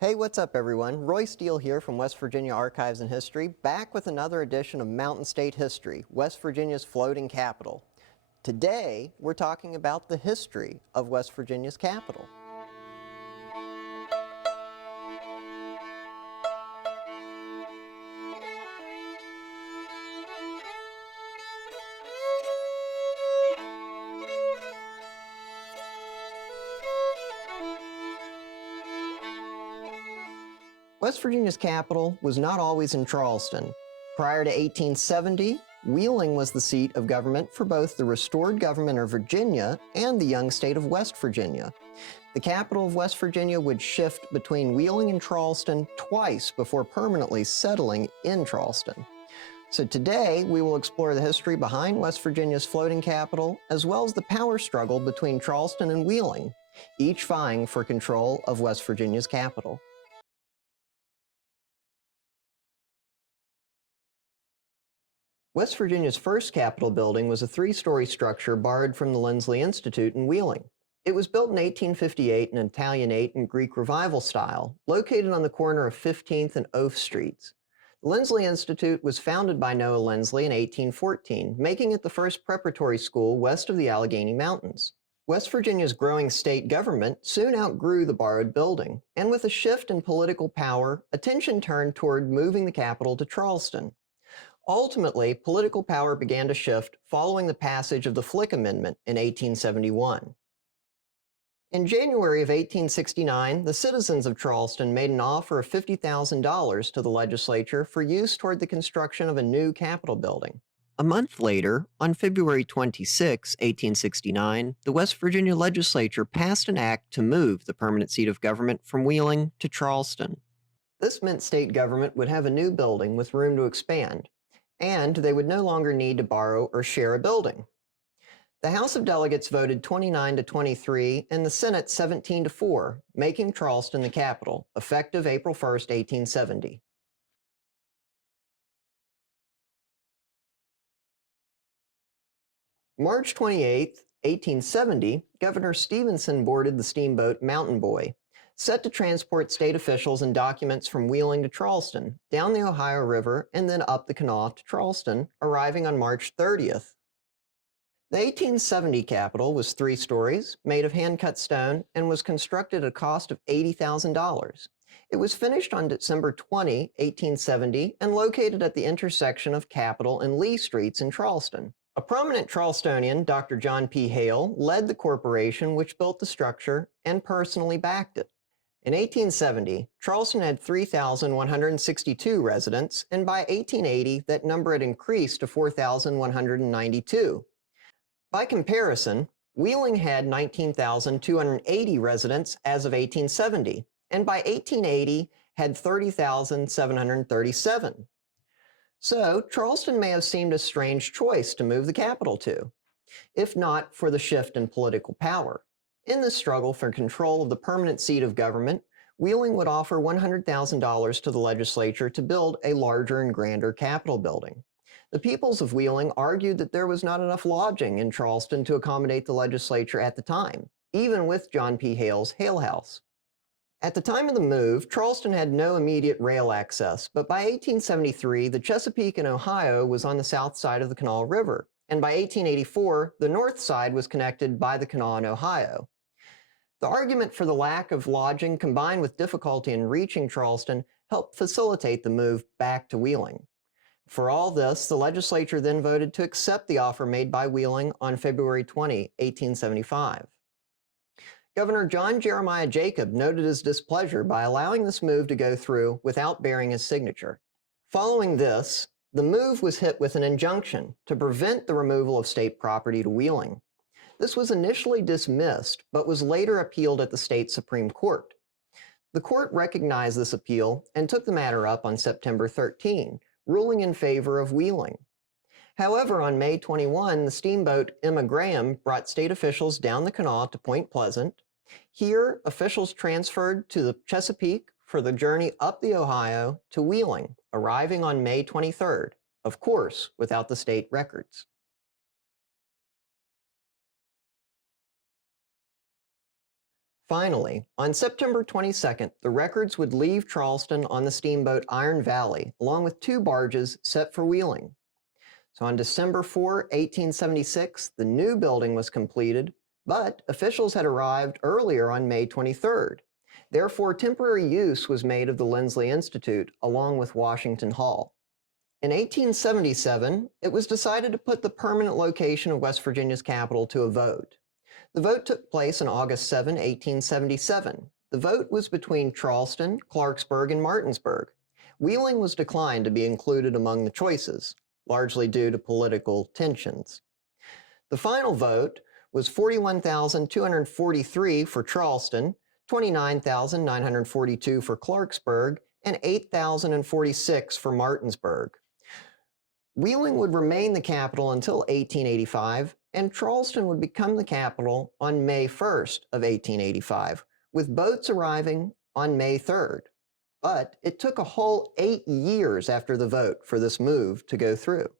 Hey, what's up everyone? Roy Steele here from West Virginia Archives and History, back with another edition of Mountain State History, West Virginia's floating capital. Today, we're talking about the history of West Virginia's capital. West Virginia's capital was not always in Charleston. Prior to 1870, Wheeling was the seat of government for both the restored government of Virginia and the young state of West Virginia. The capital of West Virginia would shift between Wheeling and Charleston twice before permanently settling in Charleston. So today, we will explore the history behind West Virginia's floating capital, as well as the power struggle between Charleston and Wheeling, each vying for control of West Virginia's capital. West Virginia's first Capitol building was a three-story structure borrowed from the Lindsley Institute in Wheeling. It was built in 1858 in Italianate and Greek Revival style, located on the corner of 15th and Oath Streets. The Lindsley Institute was founded by Noah Lindsley in 1814, making it the first preparatory school west of the Allegheny Mountains. West Virginia's growing state government soon outgrew the borrowed building, and with a shift in political power, attention turned toward moving the capital to Charleston. Ultimately, political power began to shift following the passage of the Flick Amendment in 1871. In January of 1869, the citizens of Charleston made an offer of $50,000 to the legislature for use toward the construction of a new Capitol building. A month later, on February 26, 1869, the West Virginia legislature passed an act to move the permanent seat of government from Wheeling to Charleston. This meant state government would have a new building with room to expand, and they would no longer need to borrow or share a building. The House of Delegates voted 29 to 23 and the Senate 17 to 4, making Charleston the capital, effective April 1, 1870. March 28, 1870, Governor Stephenson boarded the steamboat Mountain Boy, set to transport state officials and documents from Wheeling to Charleston, down the Ohio River, and then up the Kanawha to Charleston, arriving on March 30th. The 1870 Capitol was 3 stories, made of hand-cut stone, and was constructed at a cost of $80,000. It was finished on December 20, 1870, and located at the intersection of Capitol and Lee Streets in Charleston. A prominent Charlestonian, Dr. John P. Hale, led the corporation which built the structure and personally backed it. In 1870, Charleston had 3,162 residents, and by 1880, that number had increased to 4,192. By comparison, Wheeling had 19,280 residents as of 1870, and by 1880 had 30,737. So, Charleston may have seemed a strange choice to move the capital to, if not for the shift in political power. In this struggle for control of the permanent seat of government, Wheeling would offer $100,000 to the legislature to build a larger and grander Capitol building. The peoples of Wheeling argued that there was not enough lodging in Charleston to accommodate the legislature at the time, even with John P. Hale's Hale House. At the time of the move, Charleston had no immediate rail access, but by 1873, the Chesapeake in Ohio was on the south side of the Kanawha River, and by 1884, the north side was connected by the Kanawha in Ohio. The argument for the lack of lodging combined with difficulty in reaching Charleston helped facilitate the move back to Wheeling. For all this, the legislature then voted to accept the offer made by Wheeling on February 20, 1875. Governor John Jeremiah Jacob noted his displeasure by allowing this move to go through without bearing his signature. Following this, the move was hit with an injunction to prevent the removal of state property to Wheeling. This was initially dismissed, but was later appealed at the state Supreme Court. The court recognized this appeal and took the matter up on September 13, ruling in favor of Wheeling. However, on May 21, the steamboat Emma Graham brought state officials down the Kanawha to Point Pleasant. Here, officials transferred to the Chesapeake for the journey up the Ohio to Wheeling, arriving on May 23rd, of course, without the state records. Finally, on September 22nd, the records would leave Charleston on the steamboat Iron Valley, along with 2 barges set for wheeling. So on December 4, 1876, the new building was completed, but officials had arrived earlier on May 23rd. Therefore, temporary use was made of the Lindsley Institute, along with Washington Hall. In 1877, it was decided to put the permanent location of West Virginia's capital to a vote. The vote took place on August 7, 1877. The vote was between Charleston, Clarksburg, and Martinsburg. Wheeling was declined to be included among the choices, largely due to political tensions. The final vote was 41,243 for Charleston, 29,942 for Clarksburg, and 8,046 for Martinsburg. Wheeling would remain the capital until 1885, and Charleston would become the capital on May 1st of 1885, with boats arriving on May 3rd. But it took a whole 8 years after the vote for this move to go through.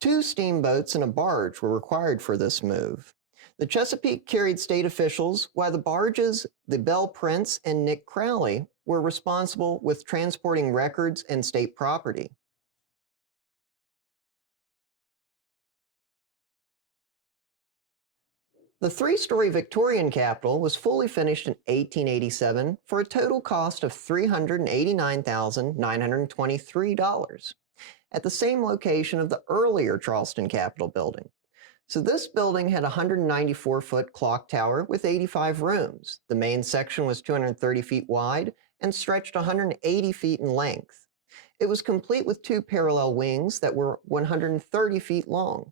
2 steamboats and a barge were required for this move. The Chesapeake carried state officials, while the barges, the Belle Prince and Nick Crowley, were responsible with transporting records and state property. The 3-story Victorian Capitol was fully finished in 1887 for a total cost of $389,923 at the same location of the earlier Charleston Capitol building. So this building had a 194-foot clock tower with 85 rooms. The main section was 230 feet wide and stretched 180 feet in length. It was complete with 2 parallel wings that were 130 feet long.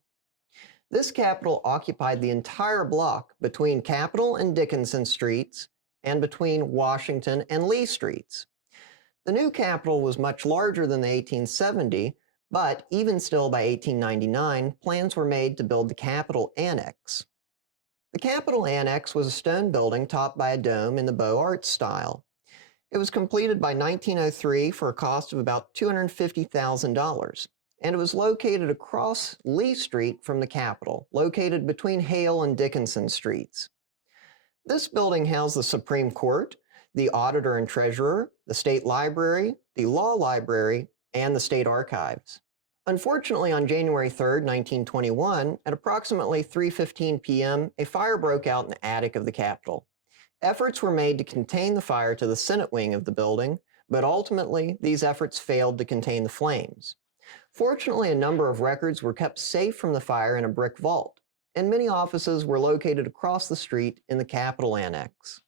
This Capitol occupied the entire block between Capitol and Dickinson Streets and between Washington and Lee Streets. The new Capitol was much larger than the 1870, but even still by 1899, plans were made to build the Capitol Annex. The Capitol Annex was a stone building topped by a dome in the Beaux Arts style. It was completed by 1903 for a cost of about $250,000. And it was located across Lee Street from the Capitol, located between Hale and Dickinson Streets. This building housed the Supreme Court, the Auditor and Treasurer, the State Library, the Law Library, and the State Archives. Unfortunately, on January 3, 1921, at approximately 3:15 p.m., a fire broke out in the attic of the Capitol. Efforts were made to contain the fire to the Senate wing of the building, but ultimately, these efforts failed to contain the flames. Fortunately, a number of records were kept safe from the fire in a brick vault, and many offices were located across the street in the Capitol Annex.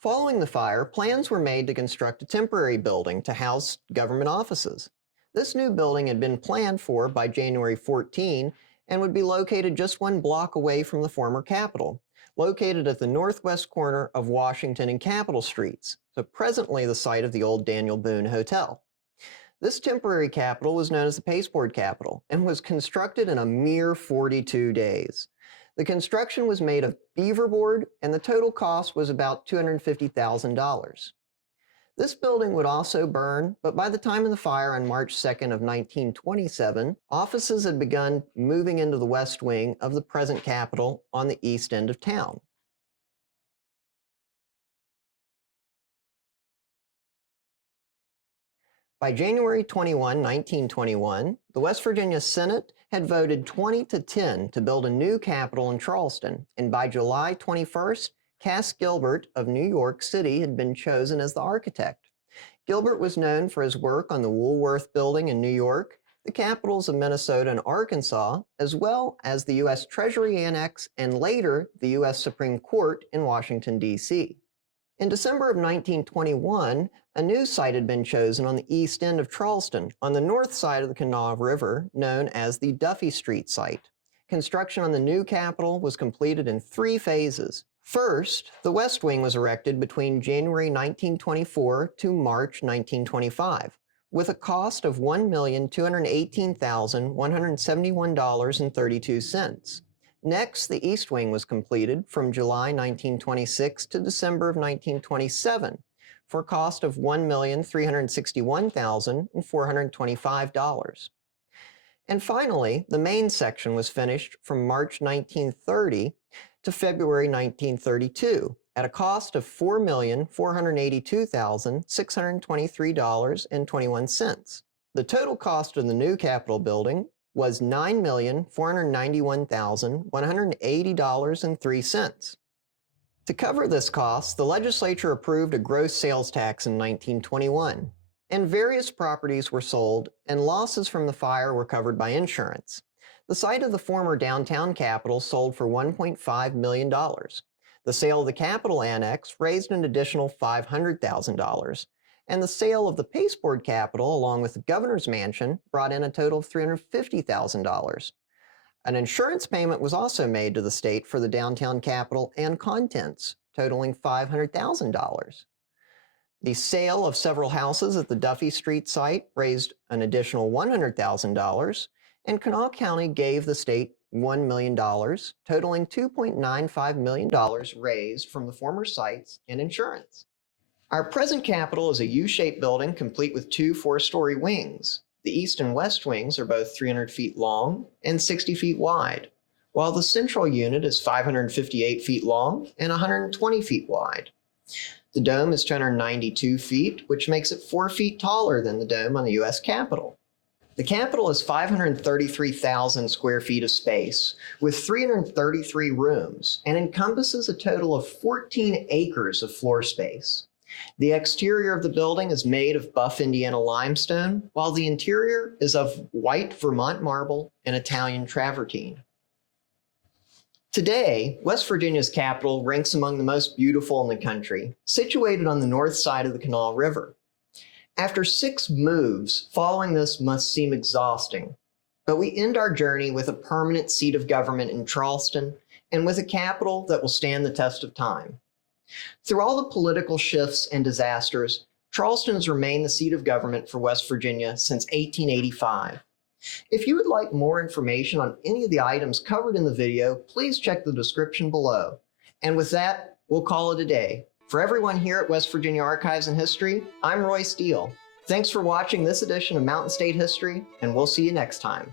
Following the fire, plans were made to construct a temporary building to house government offices. This new building had been planned for by January 14 and would be located just 1 block away from the former Capitol, located at the northwest corner of Washington and Capitol Streets, so presently the site of the old Daniel Boone Hotel. This temporary Capitol was known as the Pasteboard Capitol and was constructed in a mere 42 days. The construction was made of beaver board, and the total cost was about $250,000. This building would also burn, but by the time of the fire on March 2nd of 1927, offices had begun moving into the west wing of the present Capitol on the east end of town. By January 21, 1921, the West Virginia Senate had voted 20-10 to build a new Capitol in Charleston, and by July 21st, Cass Gilbert of New York City had been chosen as the architect. Gilbert was known for his work on the Woolworth Building in New York, the capitals of Minnesota and Arkansas, as well as the U.S. Treasury Annex and later the U.S. Supreme Court in Washington, D.C. In December of 1921, a new site had been chosen on the east end of Charleston, on the north side of the Kanawha River, known as the Duffy Street site. Construction on the new Capitol was completed in 3 phases. First, the West Wing was erected between January 1924 to March 1925, with a cost of $1,218,171.32. Next, the East Wing was completed from July 1926 to December of 1927 for a cost of $1,361,425. And finally, the main section was finished from March 1930 to February 1932 at a cost of $4,482,623.21. The total cost of the new Capitol building was $9,491,180.03. To cover this cost, the legislature approved a gross sales tax in 1921, and various properties were sold, and losses from the fire were covered by insurance. The site of the former downtown Capitol sold for $1.5 million. The sale of the Capitol Annex raised an additional $500,000, and the sale of the pasteboard Capitol along with the governor's mansion brought in a total of $350,000. An insurance payment was also made to the state for the downtown Capitol and contents, totaling $500,000. The sale of several houses at the Duffy Street site raised an additional $100,000, and Kanawha County gave the state $1 million, totaling $2.95 million raised from the former sites and insurance. Our present Capitol is a U-shaped building complete with two 4-story wings. The east and west wings are both 300 feet long and 60 feet wide, while the central unit is 558 feet long and 120 feet wide. The dome is 292 feet, which makes it 4 feet taller than the dome on the U.S. Capitol. The Capitol is 533,000 square feet of space, with 333 rooms, and encompasses a total of 14 acres of floor space. The exterior of the building is made of buff Indiana limestone, while the interior is of white Vermont marble and Italian travertine. Today, West Virginia's Capitol ranks among the most beautiful in the country, situated on the north side of the Kanawha River. After 6 moves, following this must seem exhausting, but we end our journey with a permanent seat of government in Charleston and with a Capitol that will stand the test of time. Through all the political shifts and disasters, Charleston has remained the seat of government for West Virginia since 1885. If you would like more information on any of the items covered in the video, please check the description below. And with that, we'll call it a day. For everyone here at West Virginia Archives and History, I'm Roy Steele. Thanks for watching this edition of Mountain State History, and we'll see you next time.